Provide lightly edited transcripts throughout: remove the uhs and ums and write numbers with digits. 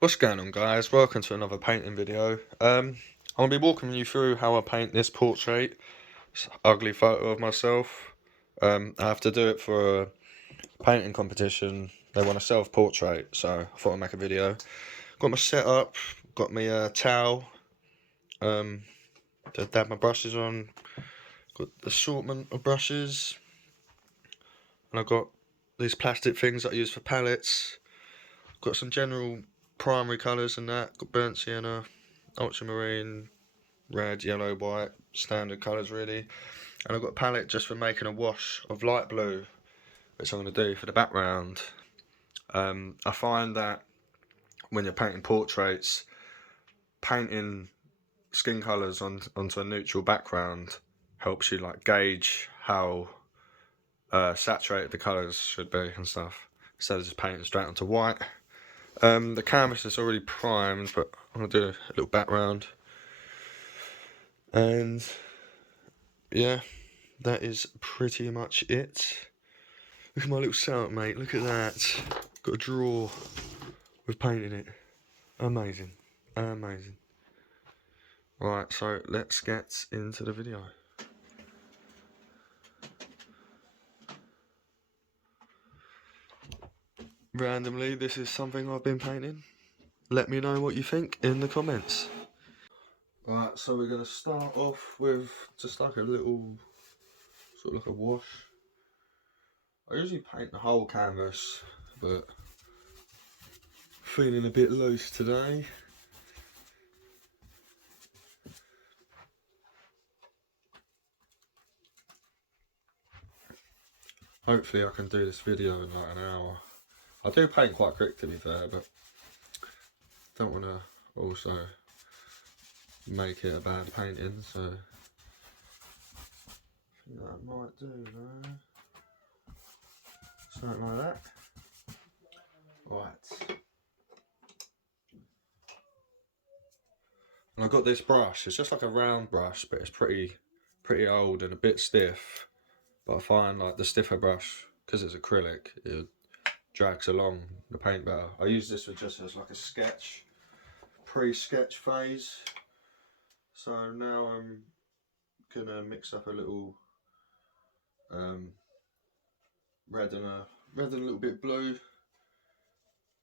What's going on, guys? Welcome to another painting video. I'm going to be walking you through how I paint this portrait. It's an ugly photo of myself. I have to do it for a painting competition. They want a self-portrait, so I thought I'd make a video. Got my setup, got my towel, to dab my brushes on. Got the assortment of brushes. And I've got these plastic things that I use for palettes. Got some general primary colours and that. Got burnt sienna, ultramarine, red, yellow, white, standard colours really. And I've got a palette just for making a wash of light blue, which I'm going to do for the background. I find that when you're painting portraits, painting skin colours onto a neutral background helps you like gauge how saturated the colours should be and stuff, instead of just painting straight onto white. The canvas is already primed, but I'm going to do a little background. And yeah, that is pretty much it. Look at my little setup, mate. Look at that. Got a drawer with paint in it. Amazing. Amazing. Right, so let's get into the video. Randomly, this is something I've been painting. Let me know what you think in the comments. Right, so we're going to start off with just like a little, sort of like a wash. I usually paint the whole canvas, but feeling a bit loose today. Hopefully I can do this video in like an hour. I do paint quite quick, to be fair, but don't want to also make it a bad painting, so I think that might do, no? Something like that. Right. And I've got this brush. It's just like a round brush, but it's pretty old and a bit stiff. But I find like the stiffer brush, because it's acrylic, it drags along the paint better. I use this for just as like a sketch, pre-sketch phase. So now I'm gonna mix up a little red and a little bit blue.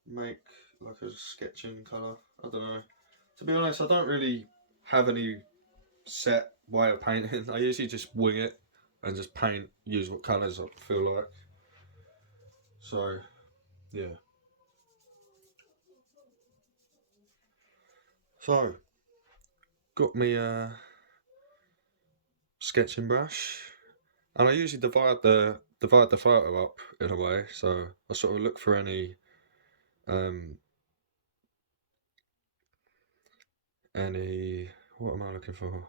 Make like a sketching colour. I don't know. To be honest, I don't really have any set way of painting. I usually just wing it and just paint, use what colours I feel like. So, yeah. So, got me a sketching brush, and I usually divide the photo up in a way. So I sort of look for any what am I looking for?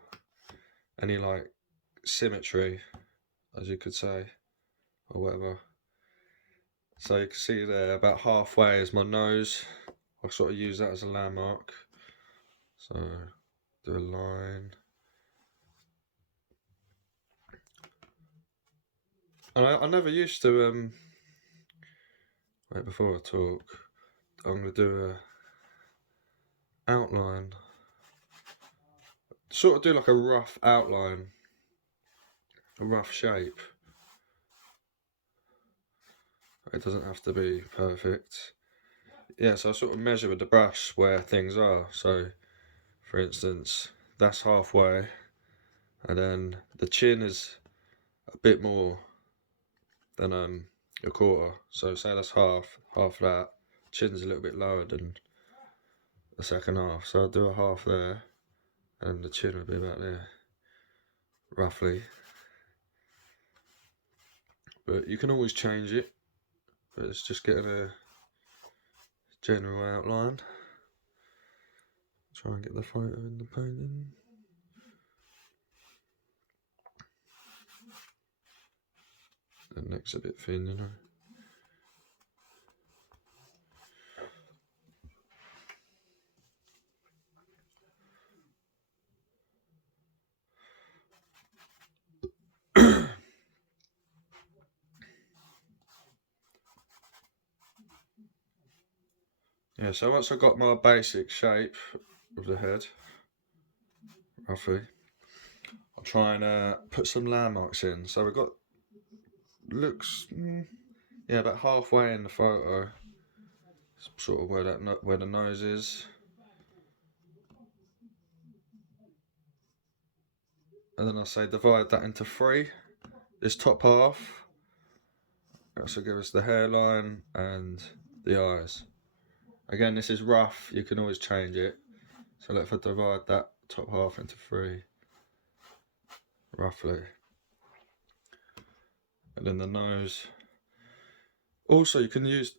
Any like symmetry, as you could say, or whatever. So you can see there, about halfway is my nose. I sort of use that as a landmark. So do a line. And I never used to wait, before I talk, I'm gonna do a outline. Sort of do like a rough outline, a rough shape. It doesn't have to be perfect. Yeah, so I sort of measure with the brush where things are. So, for instance, that's halfway, and then the chin is a bit more than a quarter. So say that's half that. Chin's a little bit lower than the second half. So I'll do a half there, and the chin will be about there, roughly. But you can always change it. But it's just getting a general outline. Try and get the photo in the painting. The neck's a bit thin, you know. Yeah, so once I got my basic shape of the head, roughly, I'll try and put some landmarks in. So we've got, looks, yeah, about halfway in the photo, sort of where the nose is. And then I say divide that into three. This top half, that's will give us the hairline and the eyes. Again, this is rough, you can always change it. So if I divide that top half into three, roughly. And then the nose. Also, you can use,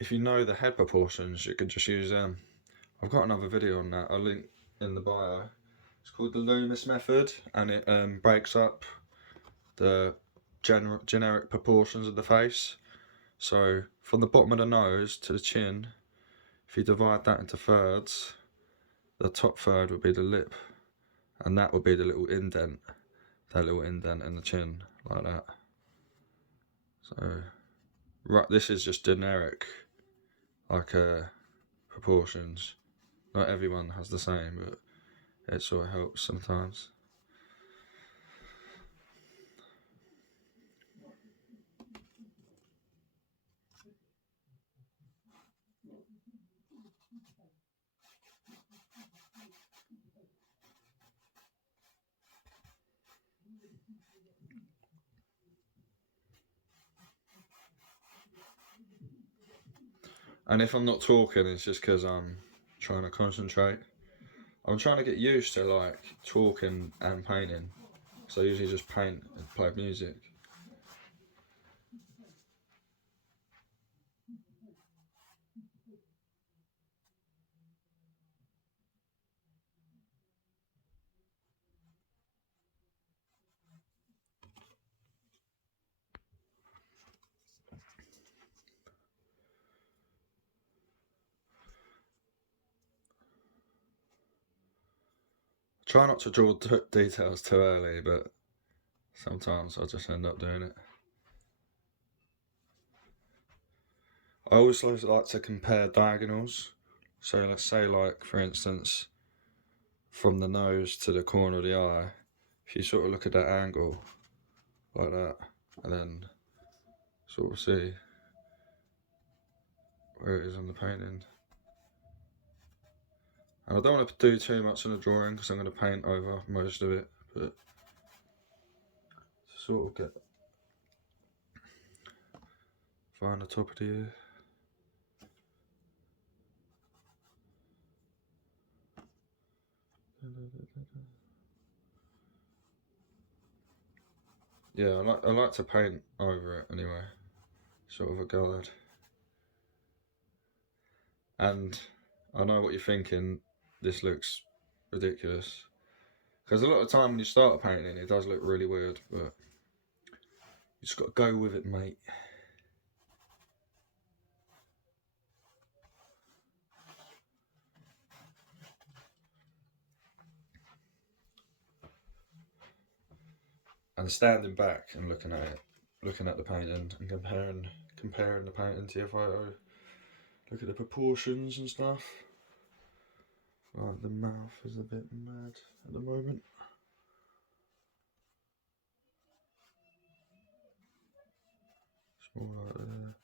if you know the head proportions, you can just use them. I've got another video on that, I'll link in the bio. It's called the Loomis method, and it breaks up the generic proportions of the face. So from the bottom of the nose to the chin, if you divide that into thirds, the top third would be the lip, and that would be the little indent, that little indent in the chin, like that. So, right, this is just generic, like proportions. Not everyone has the same, but it sort of helps sometimes. And if I'm not talking, it's just because I'm trying to concentrate. I'm trying to get used to like talking and painting, so I usually just paint and play music. Try not to draw details too early, but sometimes I just end up doing it. I also like to compare diagonals. So let's say, like, for instance, from the nose to the corner of the eye, if you sort of look at that angle like that, and then sort of see where it is on the painting. And I don't want to do too much in the drawing because I'm going to paint over most of it, but to sort of find the top of the ear. Yeah, I like to paint over it anyway, sort of a guide. And I know what you're thinking, this looks ridiculous. Because a lot of the time when you start painting, it does look really weird, but you just got to go with it, mate. And standing back and looking at it, looking at the painting and comparing the painting to your photo. Look at the proportions and stuff. Like the mouth is a bit mad at the moment. It's more like there.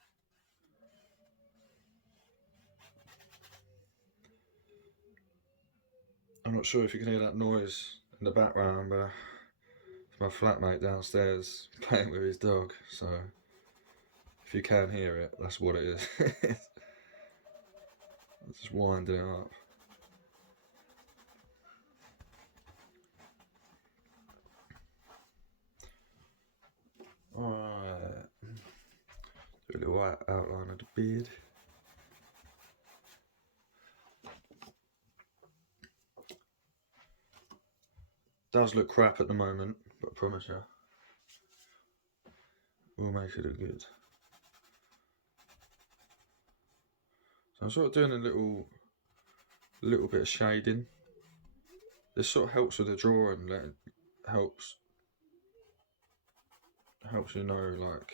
I'm not sure if you can hear that noise in the background, but it's my flatmate downstairs playing with his dog, so if you can hear it, that's what it is. It's just winding it up. Alright. Do a little white outline of the beard. Does look crap at the moment, but I promise you, we'll make it look good. So I'm sort of doing a little bit of shading. This sort of helps with the drawing. It helps you know, like,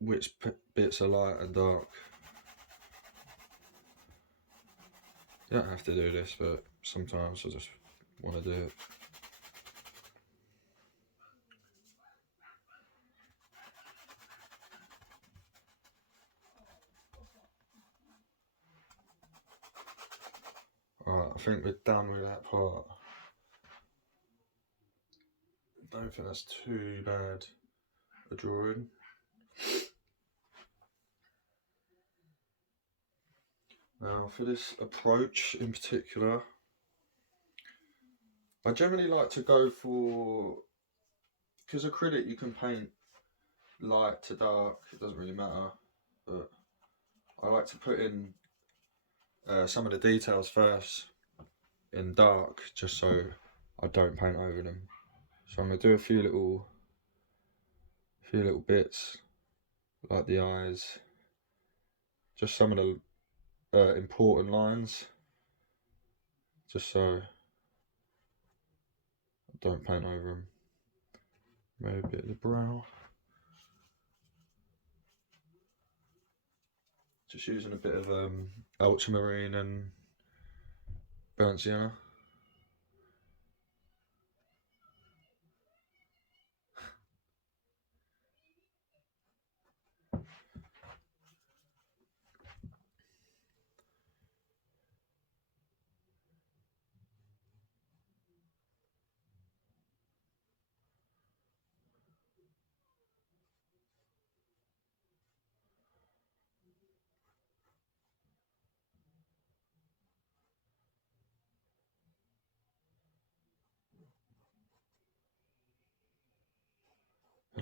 which bits are light and dark. You don't have to do this, but sometimes I just want to do it. Alright, I think we're done with that part. I don't think that's too bad a drawing. Now for this approach in particular, I generally like to go for, because acrylic you can paint light to dark, it doesn't really matter, but I like to put in some of the details first in dark, just so I don't paint over them. So I'm going to do a few little bits, like the eyes, just some of the important lines, just so I don't paint over them. Maybe a bit of the brow. Just using a bit of ultramarine and burnt sienna.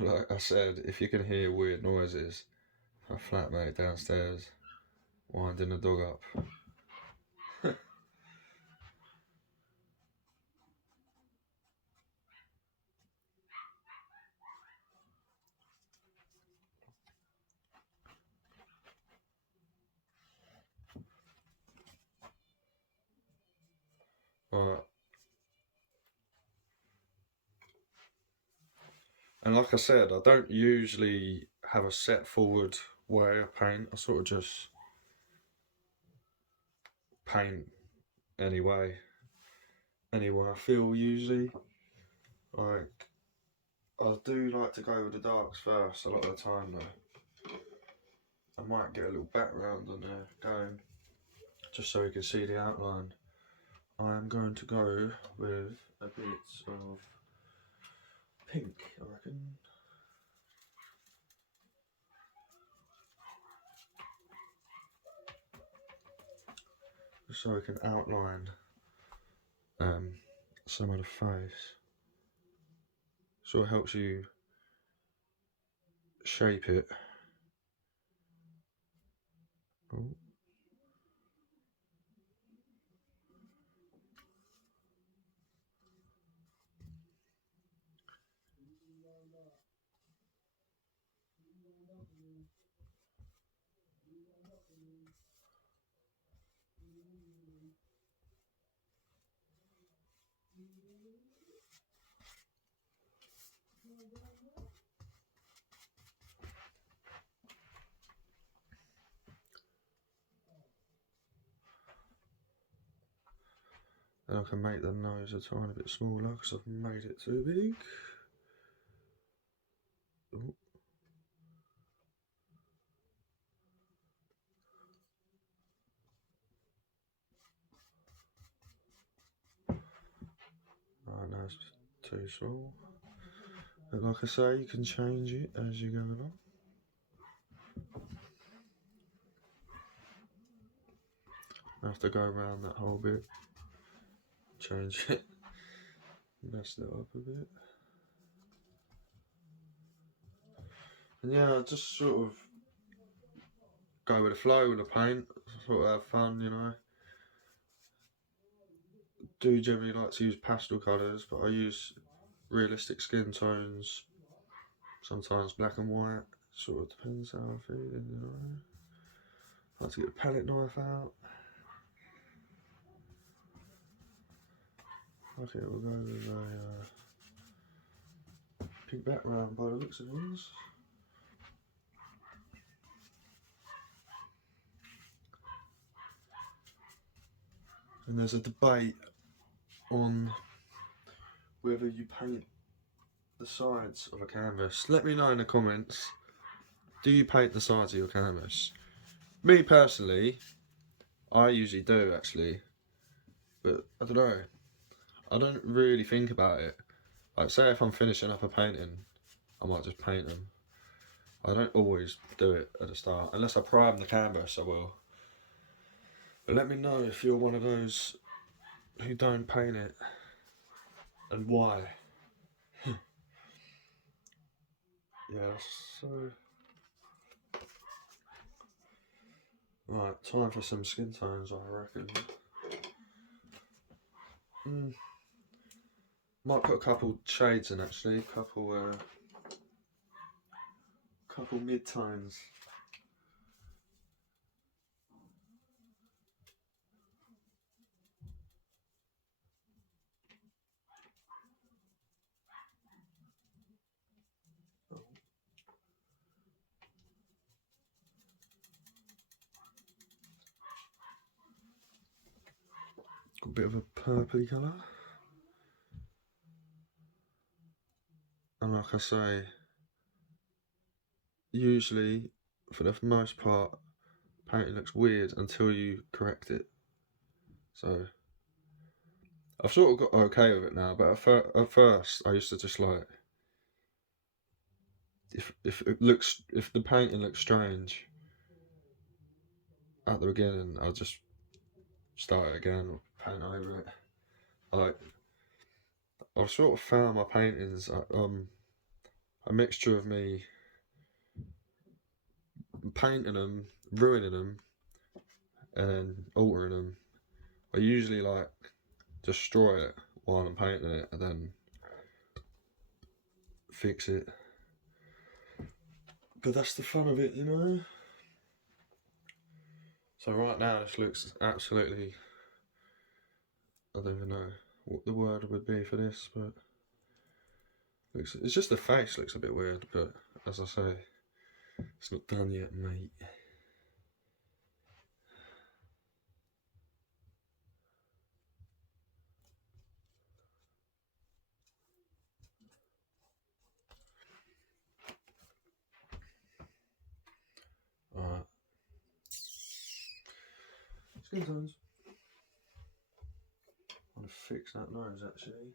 Like I said, if you can hear weird noises, my flatmate downstairs winding the dog up. Right. And like I said, I don't usually have a set forward way I paint. I sort of just paint anyway I feel usually. Like, I do like to go with the darks first a lot of the time though. I might get a little background on there going, just so you can see the outline. I am going to go with a bit of pink, I reckon. Just so I can outline some of the face. So it helps you shape it. Oh. And I can make the nose a tiny bit smaller because I've made it too big. Ooh. Right, now it's too small. But like I say, you can change it as you go along. I have to go around that whole bit, change it, mess it up a bit. And yeah, just sort of go with the flow with the paint, sort of have fun, you know. Do generally like to use pastel colours, but I use realistic skin tones, sometimes black and white, sort of depends how I feel, you know. I like to get a palette knife out. Okay, we'll go with a pink background by the looks of things. And there's a debate on whether you paint the sides of a canvas. Let me know in the comments, do you paint the sides of your canvas? Me personally, I usually do actually, but I don't know, I don't really think about it. Like say if I'm finishing up a painting, I might just paint them. I don't always do it at the start, unless I prime the canvas I will. But let me know if you're one of those who don't paint it, and why. Yeah, so... Right, time for some skin tones, I reckon. Might put a couple shades in actually, couple mid-tones. Got a bit of a purpley colour. And like I say, usually, for the most part, painting looks weird until you correct it. So, I've sort of got okay with it now, but at first I used to just like, if the painting looks strange at the beginning, I'll just start it again, paint over it. Like, I've sort of found my paintings a mixture of me painting them, ruining them, and then altering them. I usually like destroy it while I'm painting it and then fix it. But that's the fun of it, you know? So right now this looks absolutely, I don't even know what the word would be for this, but it's just the face looks a bit weird, but as I say, it's not done yet, mate. Alright. Skin tones. I want to fix that nose actually.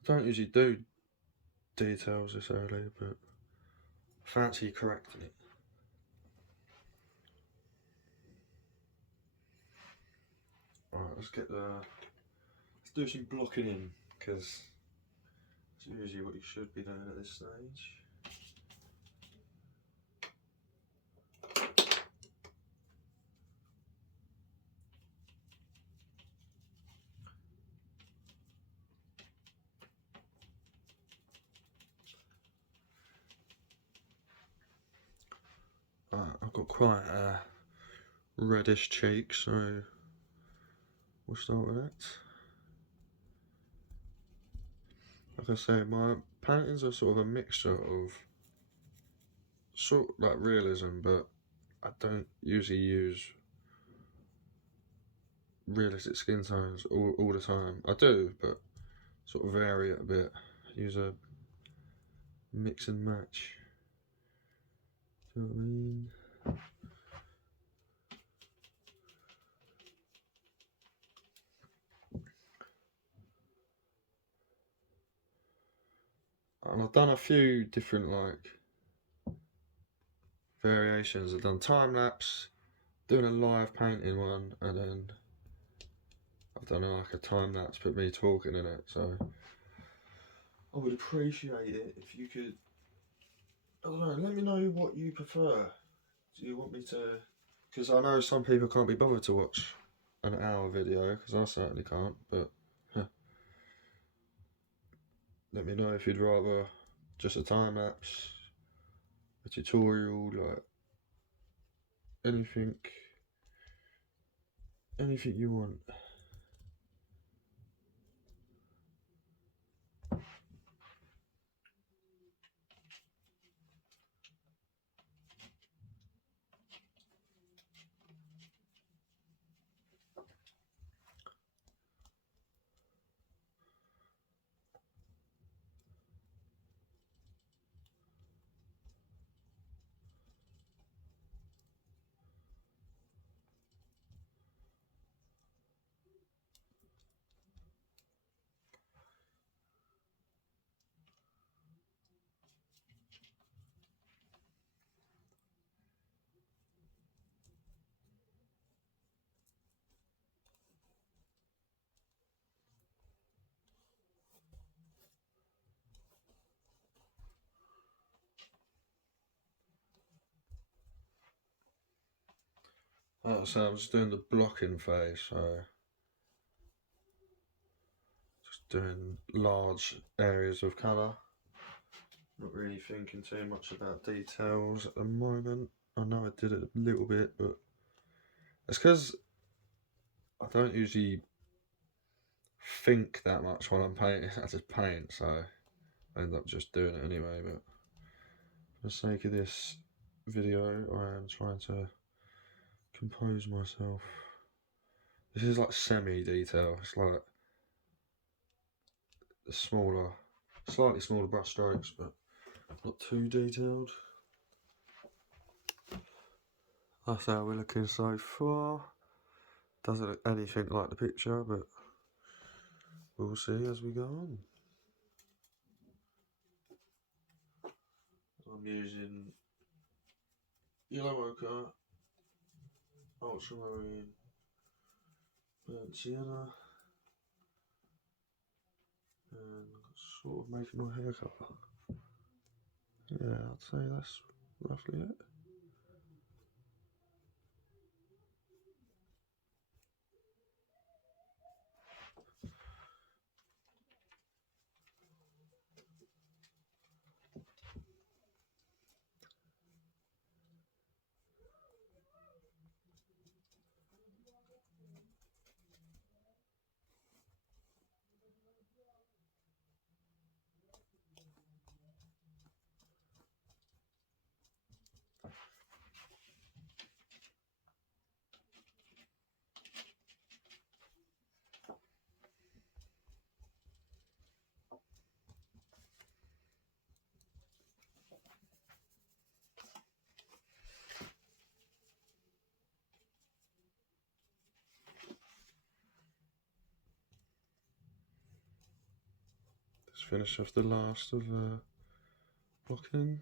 I don't usually do details this early, but fancy correcting it. Alright, let's do some blocking in, because it's usually what you should be doing at this stage. I've got quite a reddish cheek, so we'll start with that. Like I say, my paintings are sort of a mixture of sort of like realism, but I don't usually use realistic skin tones all the time. I do, but sort of vary it a bit. Use a mix and match. Do you know what I mean? And I've done a few different like variations. I've done time lapse, doing a live painting one, and then I've done like a time lapse with me talking in it. So I would appreciate it if you could, I don't know, let me know what you prefer. Do you want me to, because I know some people can't be bothered to watch an hour video, because I certainly can't, but let me know if you'd rather just a time lapse, a tutorial, like anything you want. So I'm just doing the blocking phase, so just doing large areas of colour. Not really thinking too much about details at the moment. I know I did it a little bit, but it's because I don't usually think that much when I'm painting. I just paint, so I end up just doing it anyway. But for the sake of this video, I am trying to compose myself. This is like semi-detail. It's like the smaller, slightly smaller brush strokes, but not too detailed. That's how we're looking so far. Doesn't look anything like the picture, but we'll see as we go on. I'm using yellow ochre, ultramarine, burnt sienna, and sort of making my hair colour. Yeah, I'd say that's roughly it. Let's finish off the last of blocking.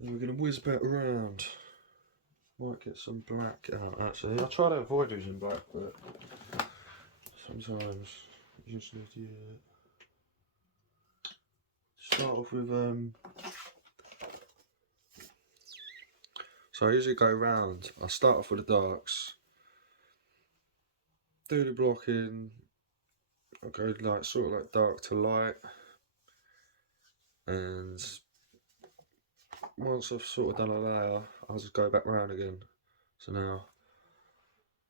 And we're going to whiz back around. Might get some black out actually. I try to avoid using black, but sometimes you just need to use it. Start off with so I usually go round. I start off with the darks, do the blocking, I go like sort of like dark to light, and once I've sort of done a layer, I'll just go back round again. So now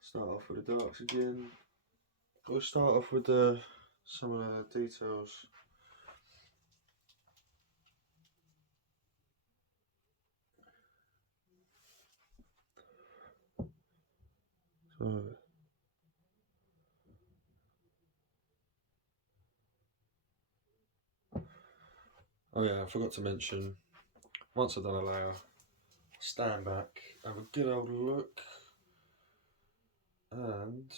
start off with the darks again. We'll start off with some of the details. So oh yeah, I forgot to mention, once I've done a layer, stand back, have a good old look, and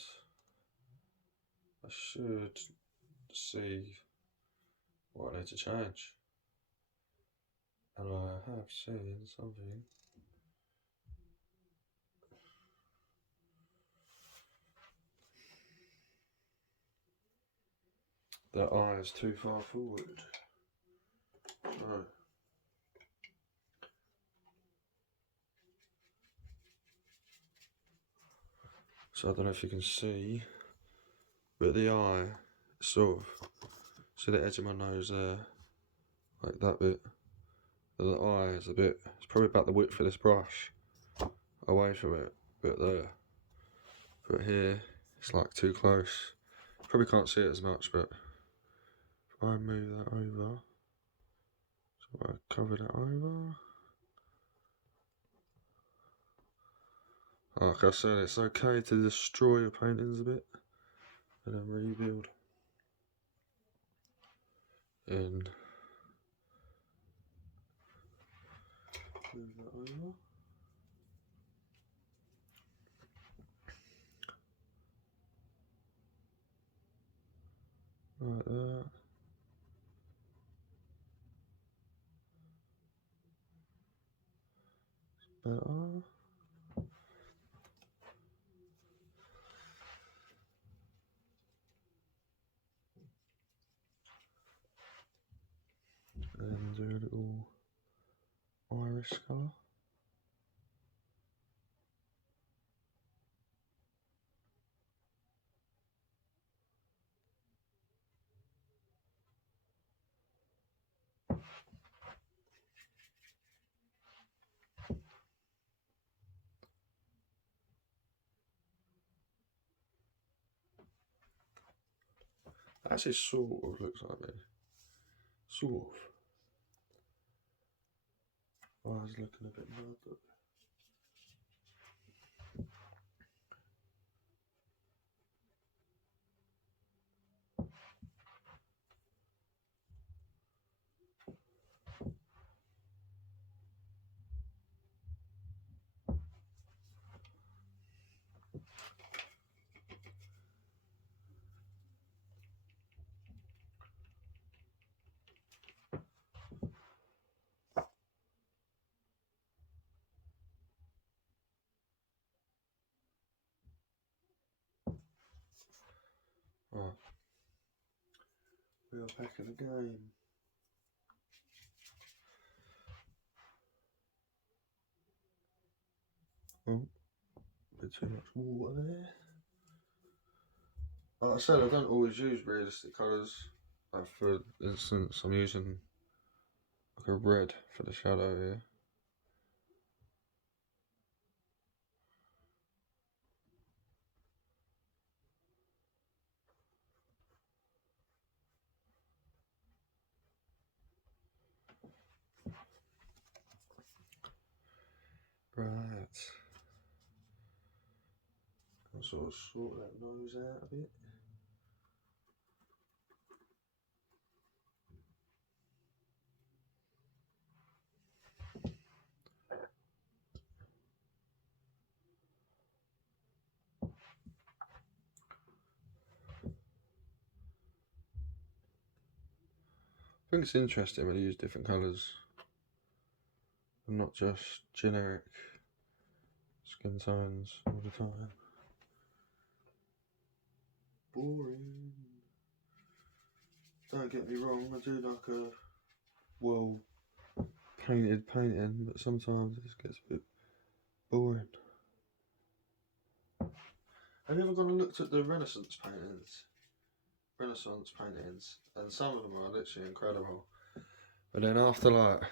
I should see what I need to change. And I have seen something. The eye is too far forward. So I don't know if you can see, but the eye, sort of, see the edge of my nose there, like that bit. The eye is a bit, it's probably about the width of this brush, away from it, but there. But here, it's like too close. Probably can't see it as much, but if I move that over, so I cover that over. Like I said, it's okay to destroy your paintings a bit and then rebuild. And move that over. Like that. Better. And do a little iris colour. Actually, sort of looks like me. Sort of. Eyes looking a bit mad, but. Right. We are back in the game. Oh, a bit too much water there. Like I said, I don't always use realistic colours. Like for instance, I'm using like a red for the shadow here. Right. I'll sort of sort that nose out a bit. I think it's interesting when you use different colours and not just generic skin tones all the time. Boring. Don't get me wrong, I do like a well painted painting, but sometimes it just gets a bit boring. Have you ever gone and looked at the Renaissance paintings? And some of them are literally incredible. But then after like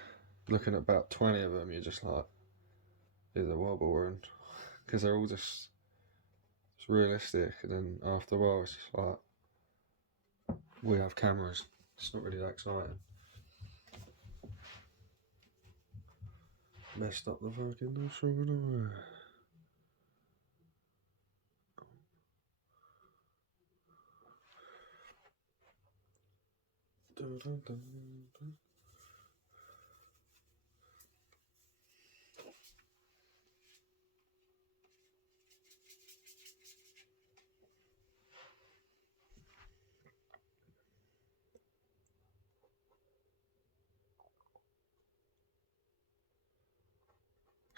looking at about 20 of them, you're just like, these are well boring. Because they're all just realistic, and then after a while it's just like, we have cameras, it's not really that exciting. Messed up the fucking showing. Dun, dun, dun, dun.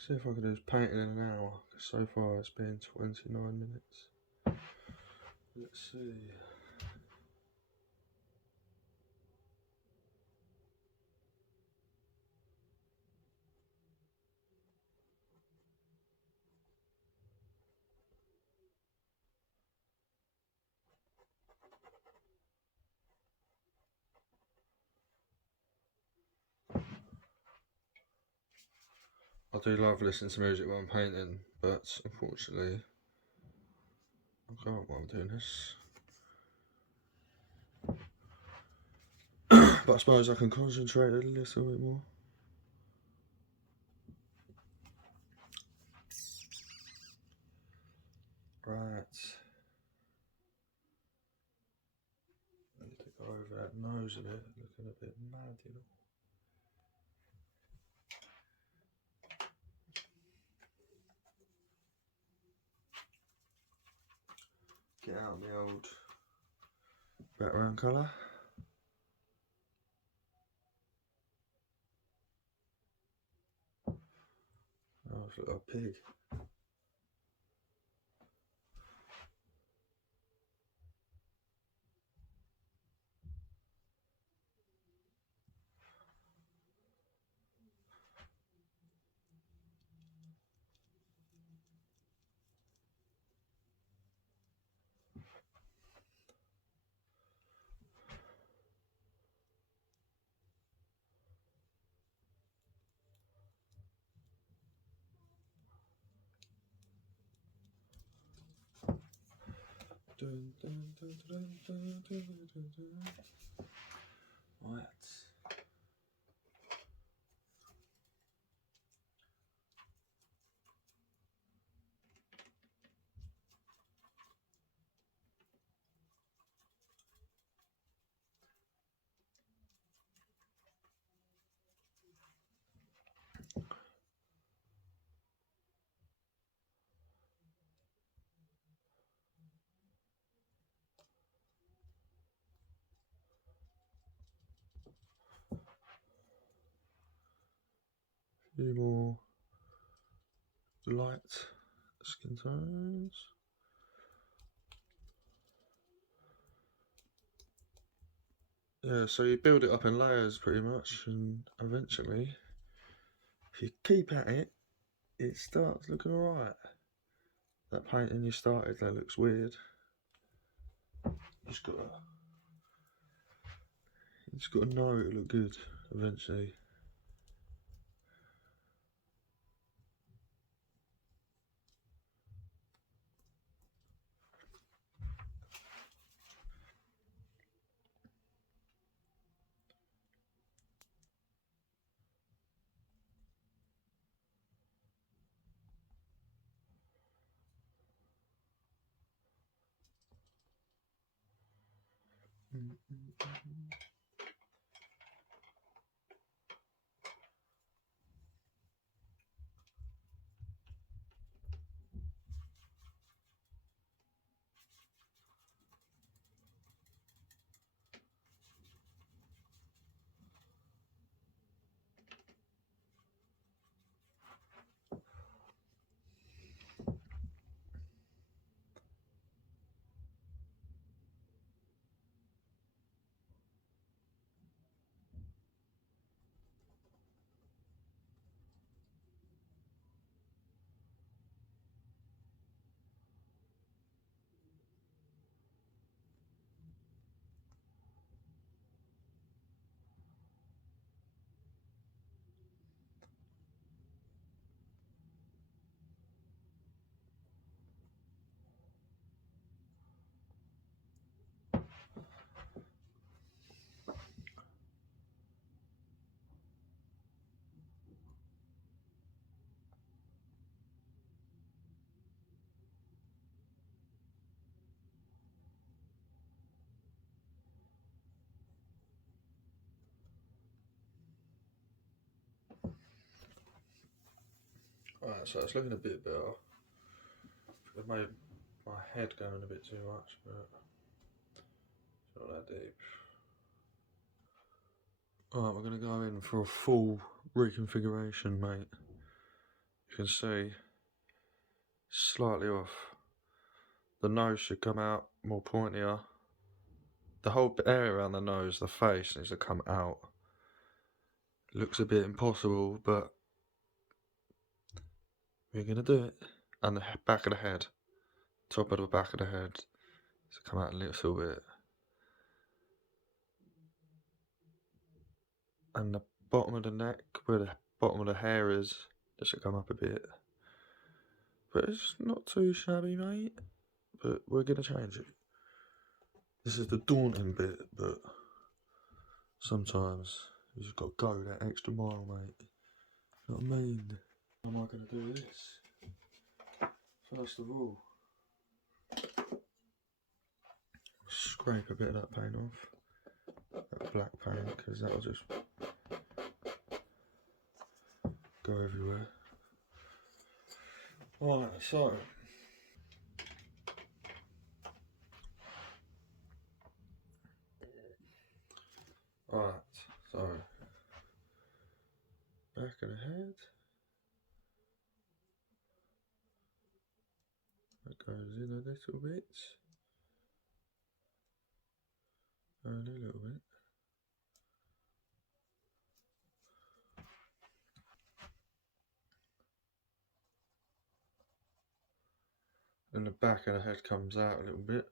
See if I can do this painting in an hour, because so far it's been 29 minutes. Let's see. I do love listening to music while I'm painting, but unfortunately I can't while I'm doing this. But I suppose I can concentrate a little bit more. Right. I need to go over that nose a bit, looking a bit mad, you know. Get out the old background colour. Oh, it's like a pig. Dun, dun, dun, dun, dun, dun, dun, dun. Right. A few more light skin tones. Yeah, so you build it up in layers pretty much, and eventually, if you keep at it, it starts looking alright. That painting you started that looks weird. You just gotta know it'll look good eventually. Alright, so it's looking a bit better. I've made my head going a bit too much, but it's not that deep. Alright, we're going to go in for a full reconfiguration, mate. you can see slightly off. The nose should come out more pointier. The whole area around the nose, the face, needs to come out. Looks a bit impossible, but we're gonna do it. And the back of the head, top of the back of the head, to come out a little bit. And the bottom of the neck, where the bottom of the hair is, just to come up a bit. But it's not too shabby, mate. But we're gonna change it. This is the daunting bit, but sometimes you just gotta go that extra mile, mate. You know what I mean? How am I gonna do this? First of all, scrape a bit of that paint off, that black paint, because that'll just go everywhere. Right, so back of the head, that goes in a little bit, and a little bit. And the back of the head comes out a little bit,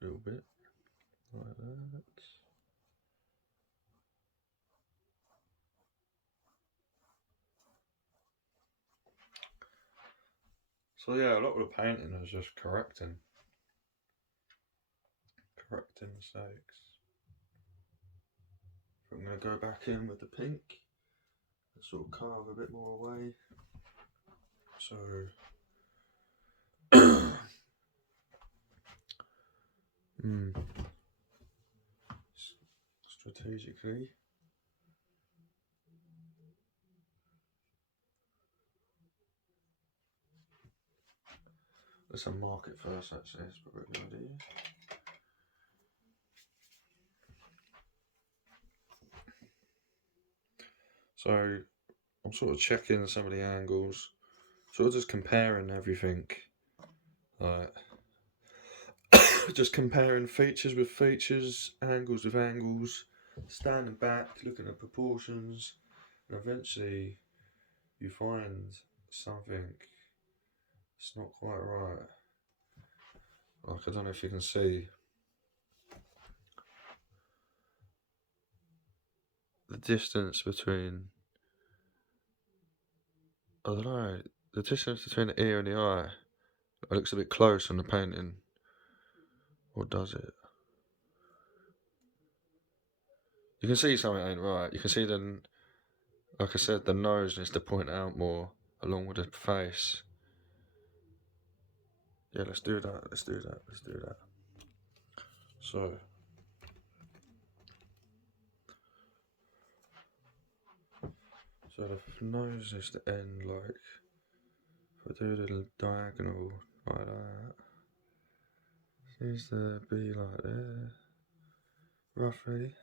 like that. So yeah, a lot of the painting is just correcting mistakes. I'm going to go back in with the pink and sort of carve a bit more away. So strategically, let's unmark it first. Actually, it's probably a good idea. So I'm sort of checking some of the angles, sort of just comparing everything, like just comparing features with features, angles with angles, standing back, looking at proportions, and eventually you find something that's not quite right. Like, I don't know if you can see the distance between, I don't know, the distance between the ear and the eye. It looks a bit close on the painting. Or does it? You can see something ain't right. You can see the, like I said, the nose needs to point out more along with the face. Yeah, let's do that. So the nose needs to end like, if I do a little diagonal like that, it needs to be like there, roughly.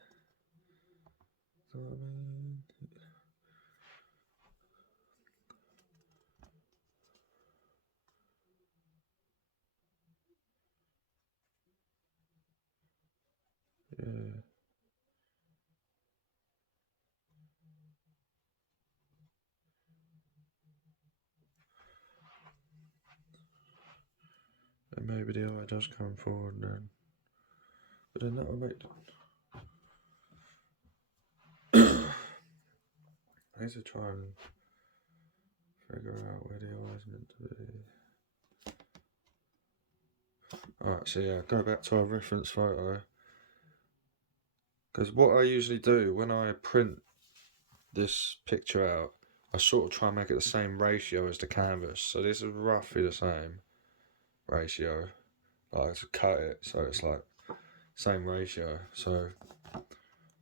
You know what I mean? Yeah. And maybe the eye does come forward then. But then that will make I need to try and figure out where the eye's meant to be. Alright, so yeah, go back to our reference photo. Because what I usually do when I print this picture out, I sort of try and make it the same ratio as the canvas. So this is roughly the same ratio. Like, to cut it so it's like same ratio. So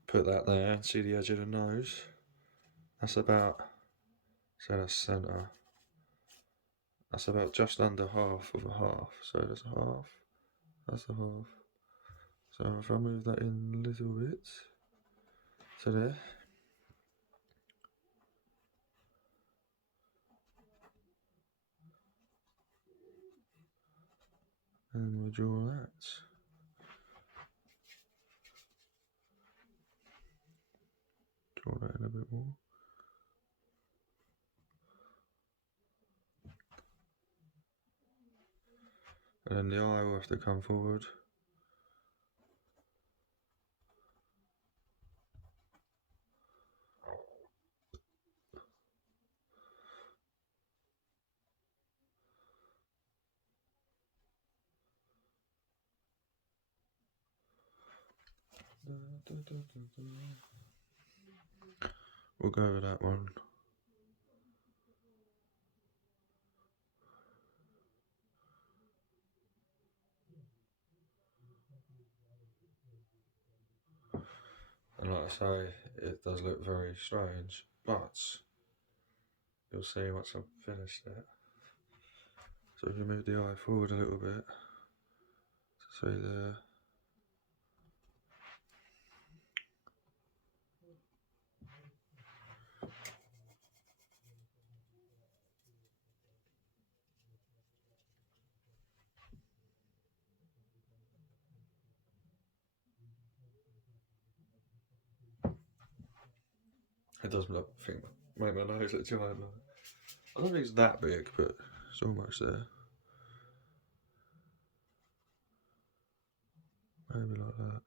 put that there and see the edge of the nose. That's about, say that's centre. That's about just under half of a half. So there's a half. That's a half. So if I move that in a little bit, so there. And we'll draw that. Draw that in a bit more. And then the eye will have to come forward. We'll go with that one. And like I say, it does look very strange, but you'll see once I've finished it. So if you move the eye forward a little bit, see there. It does look, I think, make my nose look giant. I don't think it's that big, but it's almost there. Maybe like that.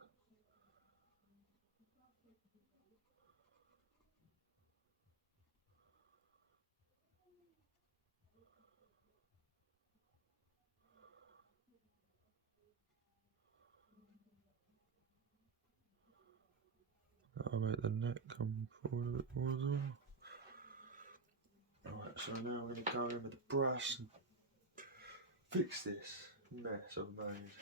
That'll make the neck come forward a bit more as well. Alright, so now we're going to go in with the brush and fix this mess I've made.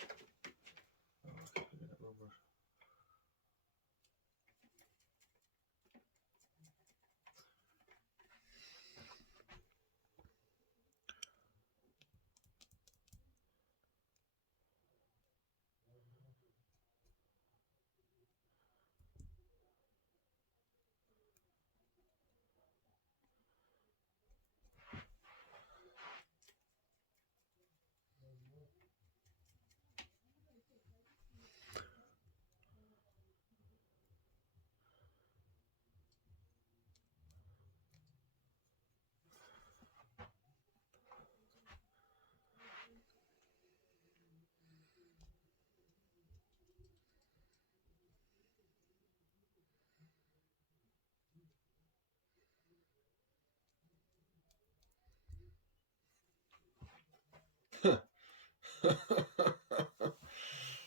Oh,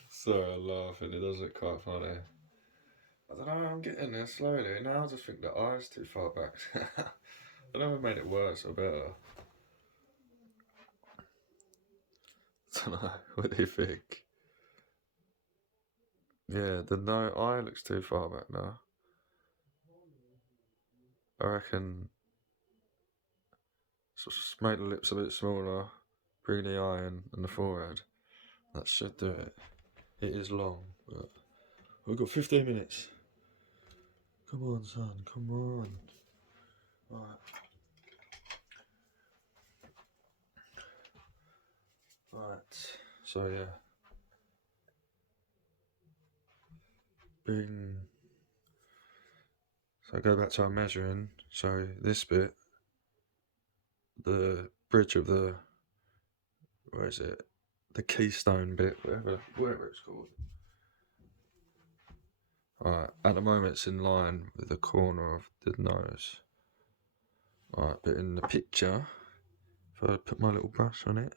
Sorry, I'm laughing, it does look quite funny. I don't know, I'm getting there slowly. Now I just think the eye's too far back. I never made it worse or better. I don't know, what do you think? Yeah, the eye looks too far back now. I reckon just make the lips a bit smaller, bring the eye in and the forehead. That should do it. It is long, but we've got 15 minutes. Come on, son, come on. Right. Right, so yeah. So go back to our measuring. So this bit, the bridge of the, where is it? The keystone bit, whatever it's called. Alright, at the moment it's in line with the corner of the nose. Alright, but in the picture, if I put my little brush on it,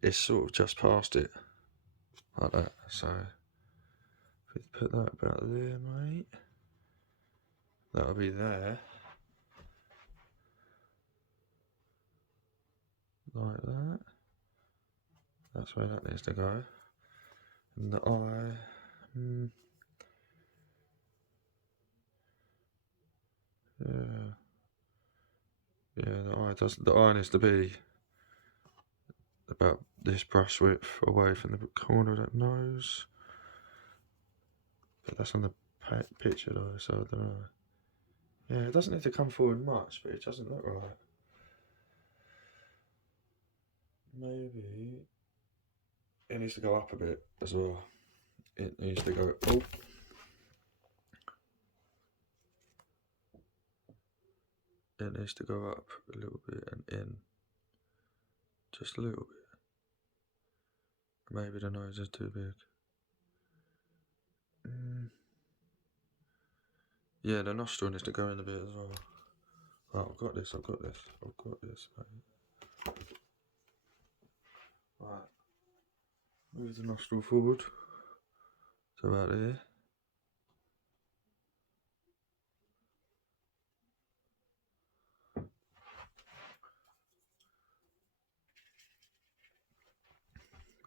it's sort of just past it. Like that. So if we put that about there, mate, that'll be there. Like that. That's where that needs to go. And the eye. Yeah. Yeah, the eye needs to be about this brush width away from the corner of that nose. But that's on the picture though, so I don't know. Yeah, it doesn't need to come forward much, but it doesn't look right. Maybe it needs to go up a bit as well. It needs to go, oh. It needs to go up a little bit and in. Just a little bit. Maybe the nose is too big. Yeah, the nostril needs to go in a bit as well. Right, I've got this, mate. Right. Move the nostril forward to about there.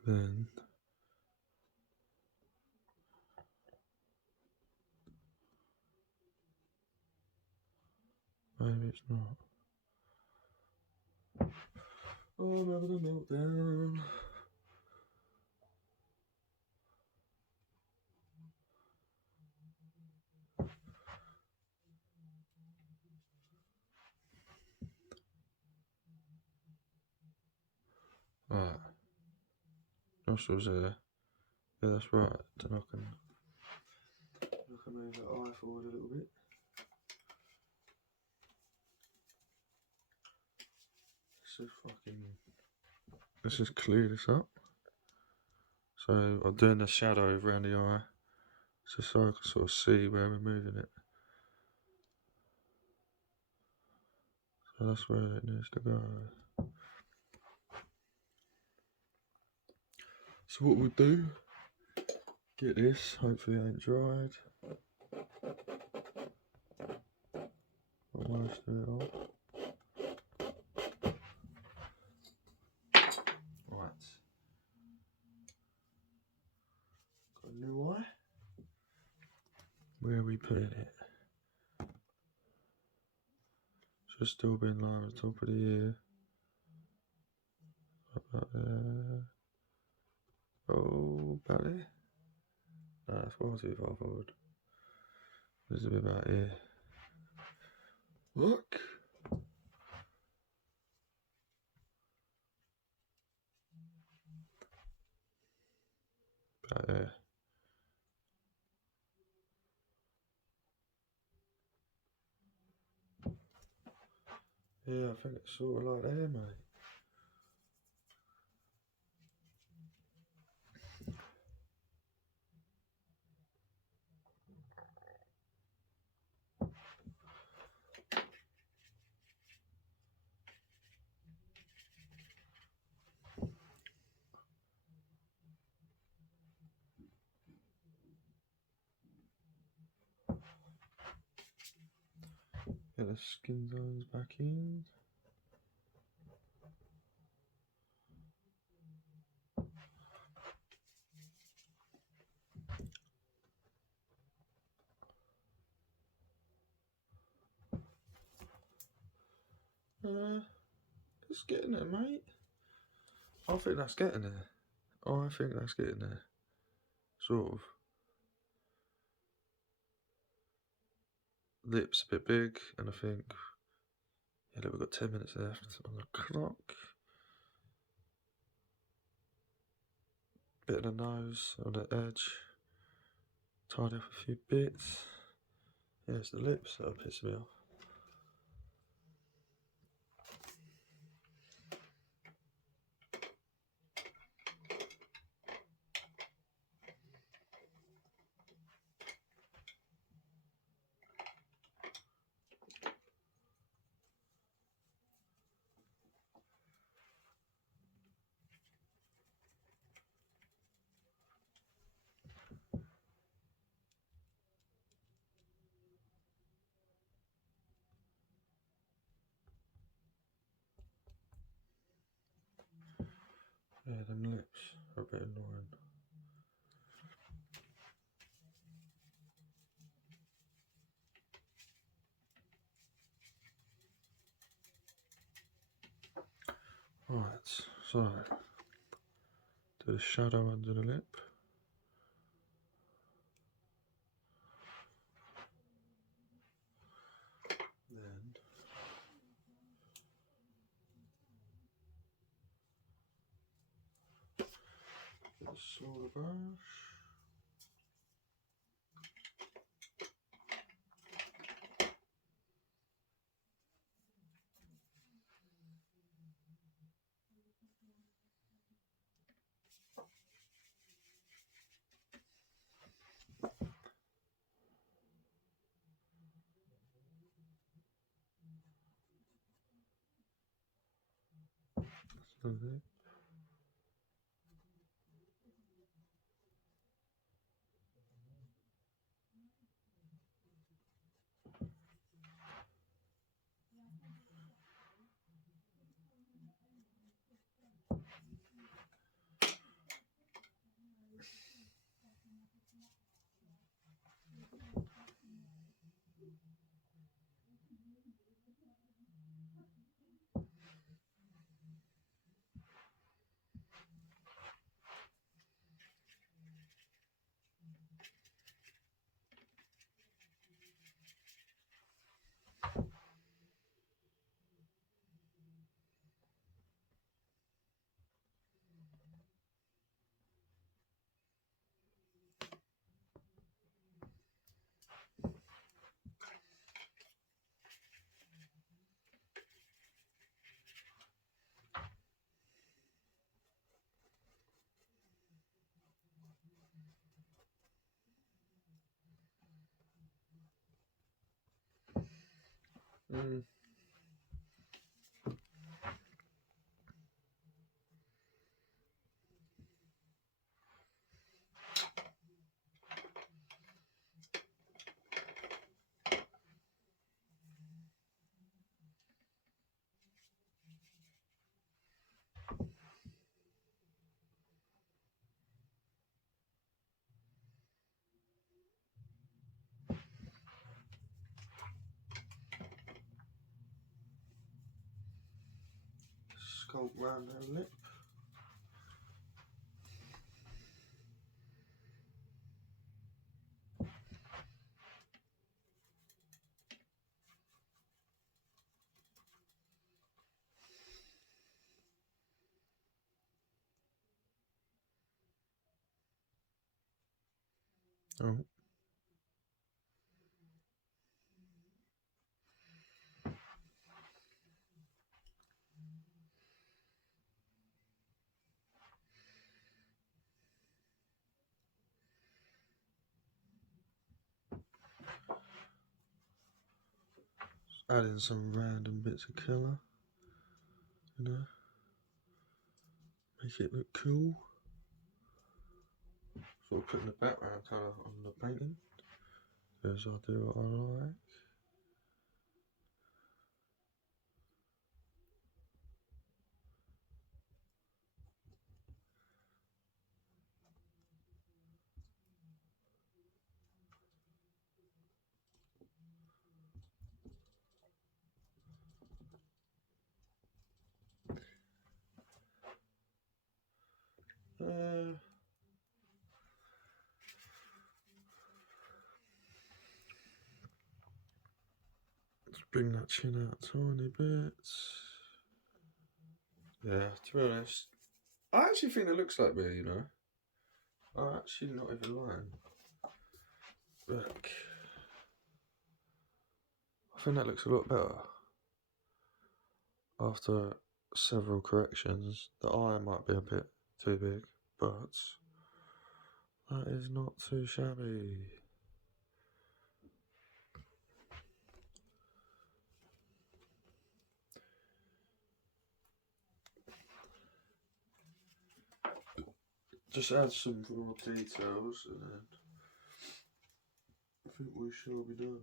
Then maybe it's not. Oh, I'm having a meltdown. Right. Nostrils there. Yeah, that's right. Then I can move the eye forward a little bit. Let's just clear this up. So I'm doing the shadow around the eye, just so I can sort of see where we're moving it. So that's where it needs to go. So what we'll do, get this, hopefully it ain't dried. Almost do it all. Right. Got a new eye. Where are we putting it? Should still be in line with the top of the ear. About there. Oh, about there. No, that's far too far forward. This is a bit about here. Look. About there. Yeah, I think it's sort of like there, mate. Get the skin zones back in. It's getting there, mate. I think that's getting there. I think that's getting there. Sort of. Lips a bit big, and I think, yeah, look, we've got 10 minutes left on the clock. Bit of the nose on the edge. Tidy up a few bits. Yeah, it's the lips that are pissing me off. Yeah, them lips are a bit annoying. Right, so do the shadow under the lip. Then Solar brush. That's lovely. Sculpt round her lip. Oh. Add in some random bits of colour, you know, make it look cool. Sort of putting the background colour on the painting, because I do what I like. Let's bring that chin out a tiny bit. Yeah, to be honest, I actually think it looks like me, you know. I'm actually not even lying. Look. I think that looks a lot better. After several corrections, the eye might be a bit too big, but that is not too shabby. Just add some more details and then I think we shall be done.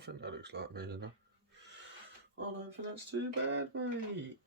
think that looks like me, you know. I don't think that's too bad, mate.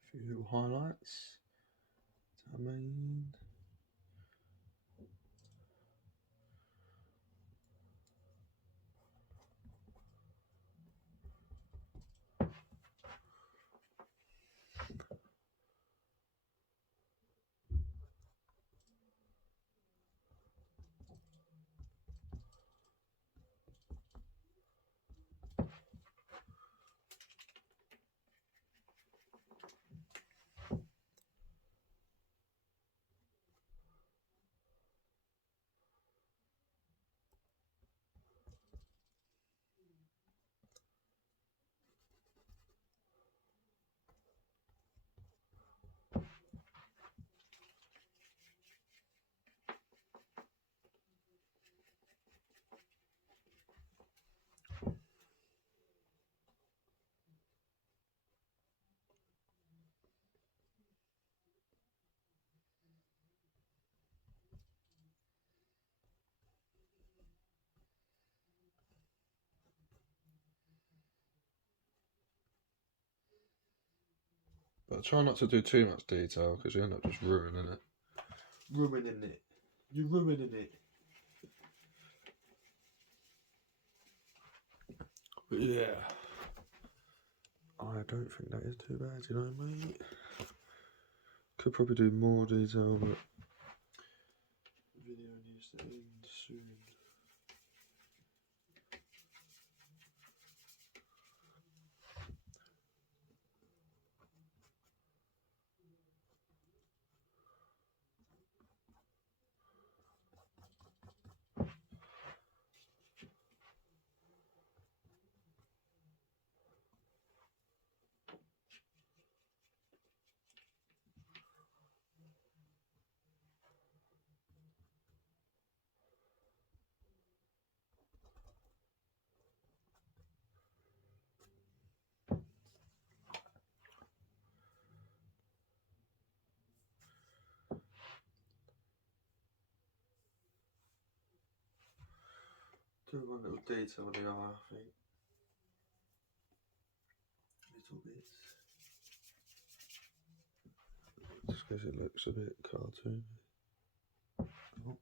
A few little highlights. I mean, but try not to do too much detail because you end up just ruining it. Ruining it. You're ruining it. But yeah. I don't think that is too bad, you know, mate. Could probably do more detail, but the video needs to end soon. Do one little detail of the eye, I think. Little bits. Just because it looks a bit cartoony. Oh.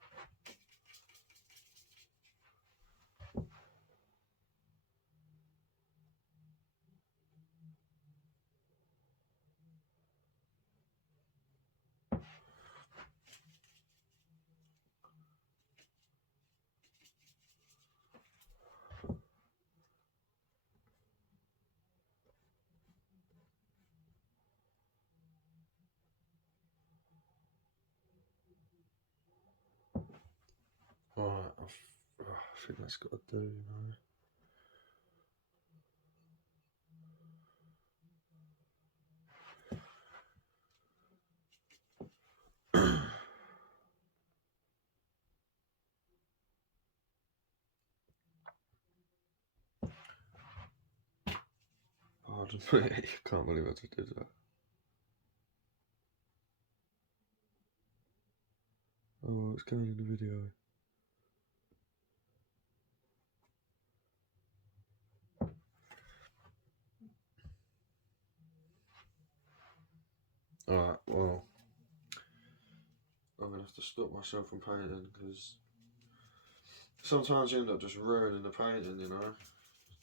Alright, I think that's got to do, you know. Pardon me, I can't believe I just did that. Oh, it's going in the video. Alright, well, I'm going to have to stop myself from painting because sometimes you end up just ruining the painting, you know.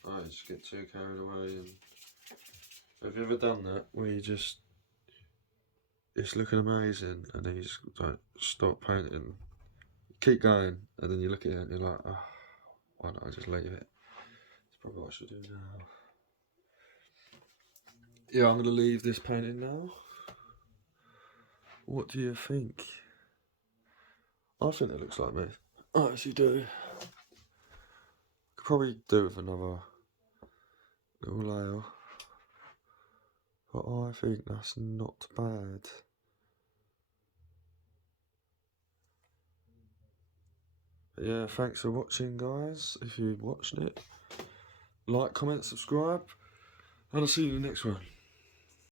I just get too carried away. And have you ever done that where you just it's looking amazing, and then you just like stop painting, keep going, and then you look at it and you're like, oh, why don't I just leave it? That's probably what I should do now. Yeah, I'm gonna leave this painting now. What do you think? I think it looks like me. I actually do. Could probably do with another little layer, but I think that's not bad. But yeah, thanks for watching, guys. If you watched it, like, comment, subscribe, and I'll see you in the next one.